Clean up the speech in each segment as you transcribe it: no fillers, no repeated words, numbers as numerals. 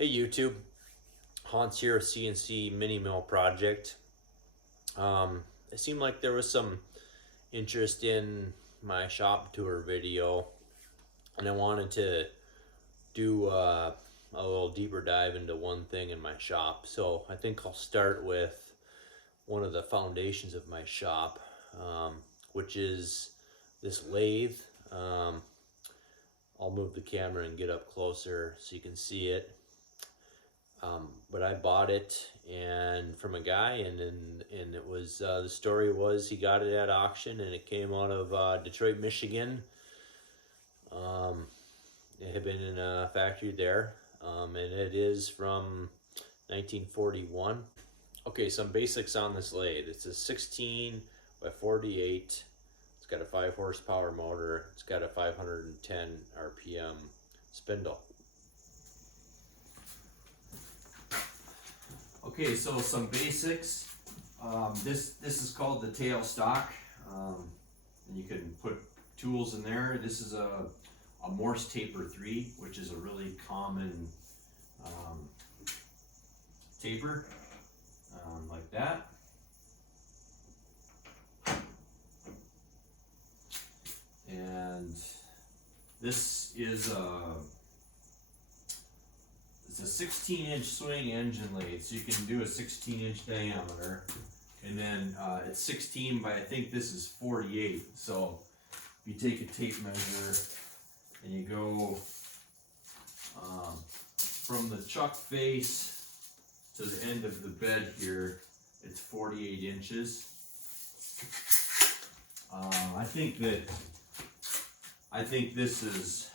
Hey YouTube, Hans here with CNC Mini Mill Project. It seemed like there was some interest in my shop tour video, and I wanted to do a little deeper dive into one thing in my shop. So I think I'll start with one of the foundations of my shop, which is this lathe. I'll move the camera and get up closer so you can see it. But I bought it and from a guy, and it was the story was he got it at auction, and it came out of Detroit, Michigan. It had been in a factory there, and it is from 1941. Okay, some basics on this lathe. It's a 16 by 48. It's got a 5 horsepower motor. It's got a 510 RPM spindle. Okay, so some basics. This is called the tail stock, and you can put tools in there. This is a Morse taper 3, which is a really common taper, like that. And this is it's a 16-inch swing engine lathe, so you can do a 16-inch diameter, and then it's 16 by, I think this is 48. So if you take a tape measure and you go from the chuck face to the end of the bed here, it's 48 inches. I think this is,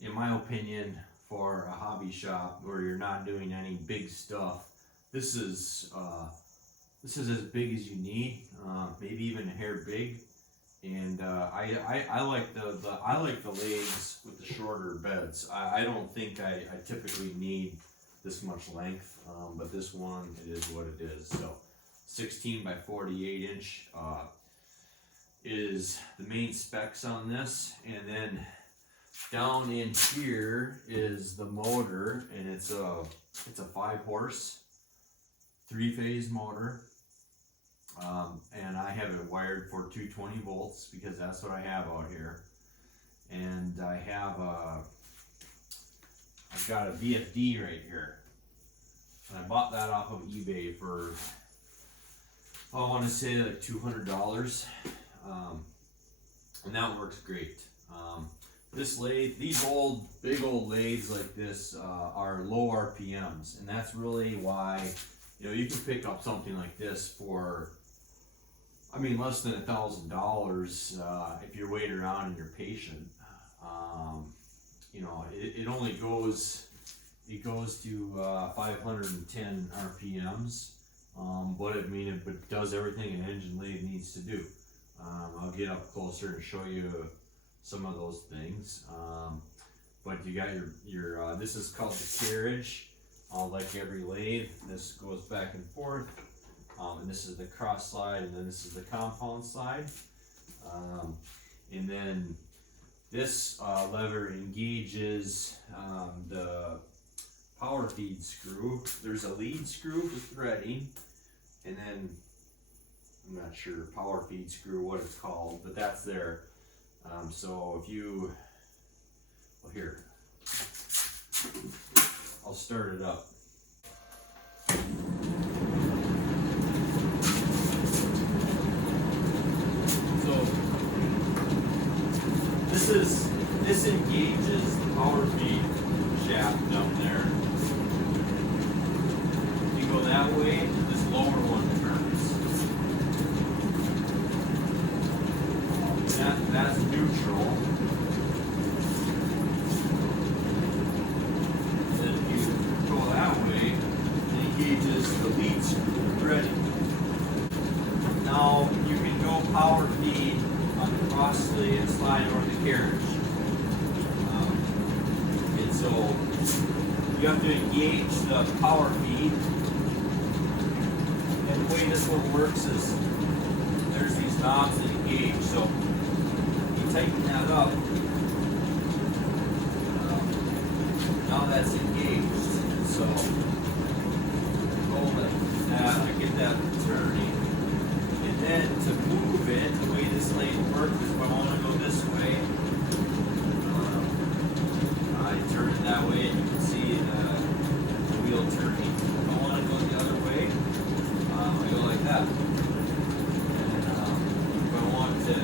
in my opinion, for a hobby shop where you're not doing any big stuff, this is as big as you need, maybe even a hair big. And I like the lathes with the shorter beds. I don't think I typically need this much length, but this one, it is what it is. So 16 by 48 inch is the main specs on this, and then down in here is the motor, and it's a 5 horse 3-phase motor, and I have it wired for 220 volts because that's what I have out here. And I've got a VFD right here, and I bought that off of eBay for, I want to say like $200, and that works great. This lathe, these big old lathes like this are low RPMs, and that's really why, you can pick up something like this for, I mean, less than $1,000 if you're waiting around and you're patient. It only goes, to 510 RPMs, but it does everything an engine lathe needs to do. I'll get up closer and show you some of those things, but you got your this is called the Carriage. Like every lathe, this goes back and forth, and this is the cross slide, and then this is the compound slide, and then this lever engages the power feed screw. There's a lead screw for threading, and then I'm not sure power feed screw what it's called, but that's there. So if you, well, here, I'll start it up. So this engages the power feed shaft down there. If you go that way, this lower one turns. That's neutral. Then if you go that way, it engages the lead screw threading. Now you can go power feed on the cross slide or the Carriage. And so you have to engage the power feed. And the way this one works is there's these knobs that engage. So tighten that up. Now that's engaged. So go like that, I get that turning. And then to move it, the way this lathe works is if I want to go this way, I turn it that way, and you can see the wheel turning. If I want to go the other way, I go like that. And if I want to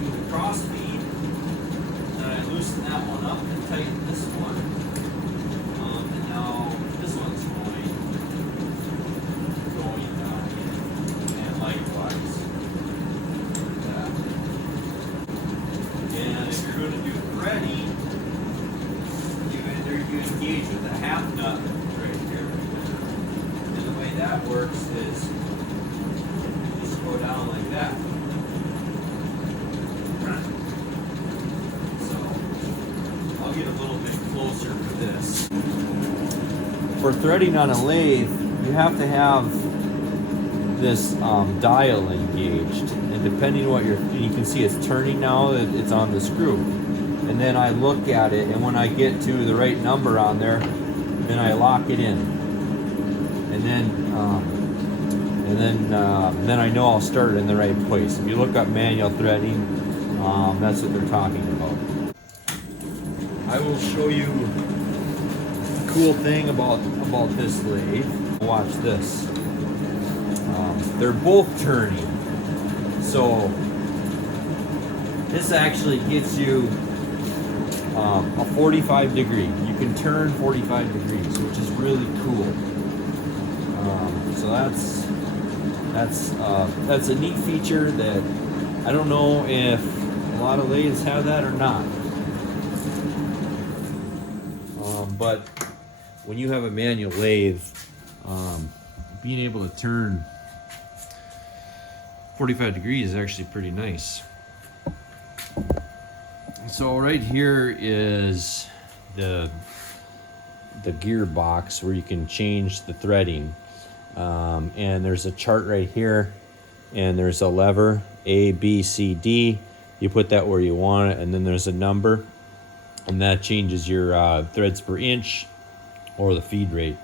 do the cross feed, then I loosen that one up and tighten this one. And now this one's going in, and likewise. And if you're going to do threading, you engage with a half nut right here. And the way that works is you just go down like that. So I'll get a little bit closer for this. For threading on a lathe, you have to have this dial engaged, and depending what you can see it's turning now, it's on the screw. And then I look at it, and when I get to the right number on there, then I lock it in. And then I know I'll start it in the right place. If you look up manual threading, that's what they're talking about. I will show you a cool thing about this lathe. Watch this. They're both turning. So this actually gets you a 45 degree. You can turn 45 degrees, which is really cool. So that's a neat feature that I don't know if a lot of lathes have that or not. But when you have a manual lathe, being able to turn 45 degrees is actually pretty nice. So right here is the gearbox where you can change the threading, and there's a chart right here, and there's a lever A, B, C, D. You put that where you want it, and then there's a number, and that changes your threads per inch or the feed rate.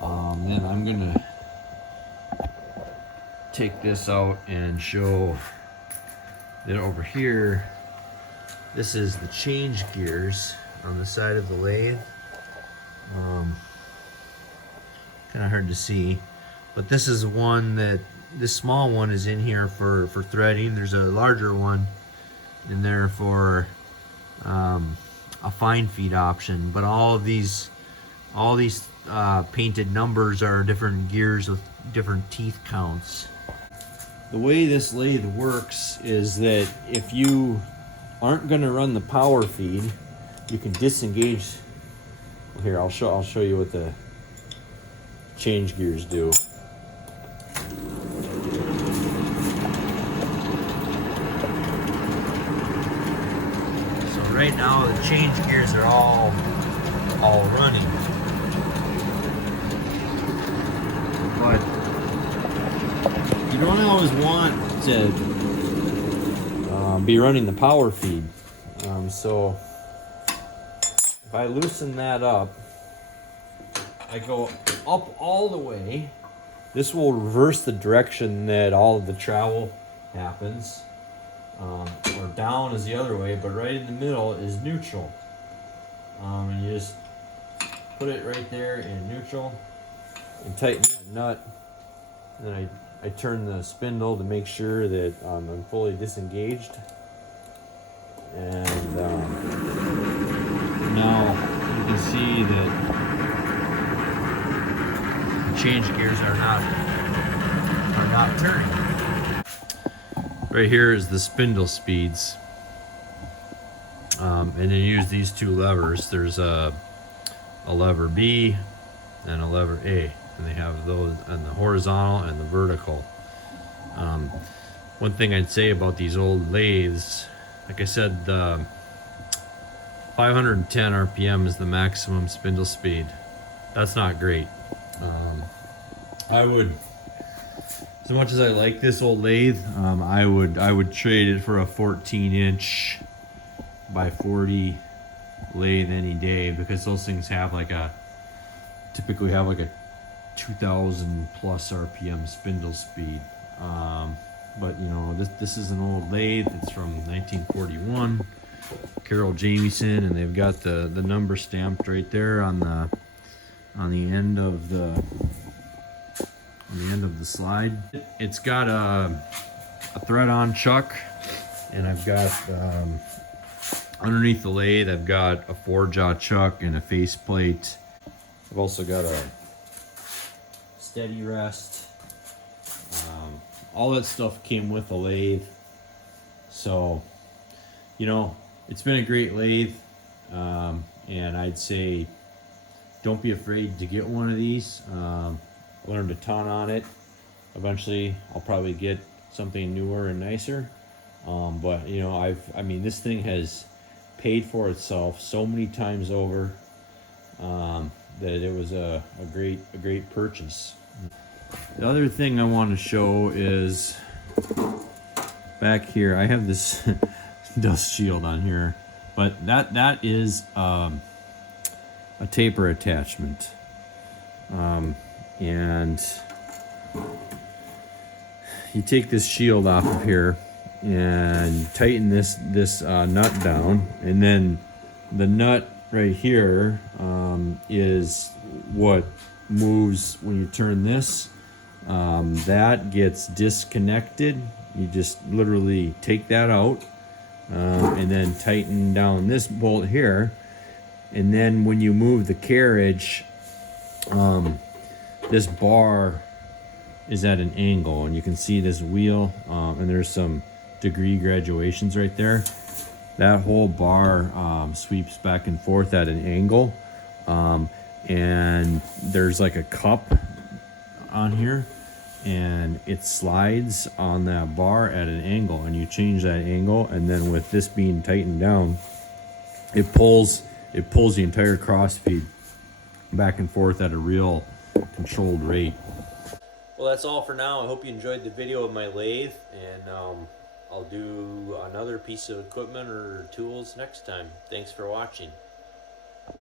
Then I'm gonna take this out and show that over here, this is the change gears on the side of the lathe. Kind of hard to see, but this is one that this small one is in here for threading. There's a larger one in there for a fine feed option, but all these painted numbers are different gears with different teeth counts. The way this lathe works is that if you aren't going to run the power feed, you can disengage. Here, I'll show you what the change gears do. So right now the change gears are all running, but you don't always want to be running the power feed. So if I loosen that up, I go up all the way. This will reverse the direction that all of the travel happens. Or down is the other way, but right in the middle is neutral. And you just put it right there in neutral and tighten that nut. And then I turn the spindle to make sure that I'm fully disengaged. And now you can see that the change gears are not turning. Right here is the spindle speeds. And then you use these two levers. There's a lever B and a lever A. And they have those on the horizontal and the vertical. One thing I'd say about these old lathes, like I said, the 510 RPM is the maximum spindle speed. That's not great. I would, as much as I like this old lathe, I would trade it for a 14-inch by 40 lathe any day, because those things have like typically have like a 2,000 plus RPM spindle speed. But you know, this is an old lathe. It's from 1941, Carol Jamieson, and they've got the number stamped right there on the end of the slide. It's got a thread-on chuck, and I've got underneath the lathe I've got a 4-jaw chuck and a faceplate. I've also got a steady rest. All that stuff came with the lathe, so you know, it's been a great lathe, and I'd say don't be afraid to get one of these. Learned a ton on it. Eventually I'll probably get something newer and nicer, but you know, I mean this thing has paid for itself so many times over, that it was a great purchase. The other thing I want to show is back here. I have this dust shield on here, but that is a taper attachment, and you take this shield off of here and tighten this nut down, and then the nut right here is what moves when you turn this. That gets disconnected. You just literally take that out, and then tighten down this bolt here, and then when you move the carriage, this bar is at an angle, and you can see this wheel, and there's some degree graduations right there. That whole bar sweeps back and forth at an angle, and there's like a cup on here, and it slides on that bar at an angle, and you change that angle, and then with this being tightened down, it pulls the entire cross feed back and forth at a real controlled rate. Well, that's all for now. I hope you enjoyed the video of my lathe, and I'll do another piece of equipment or tools next time. Thanks for watching.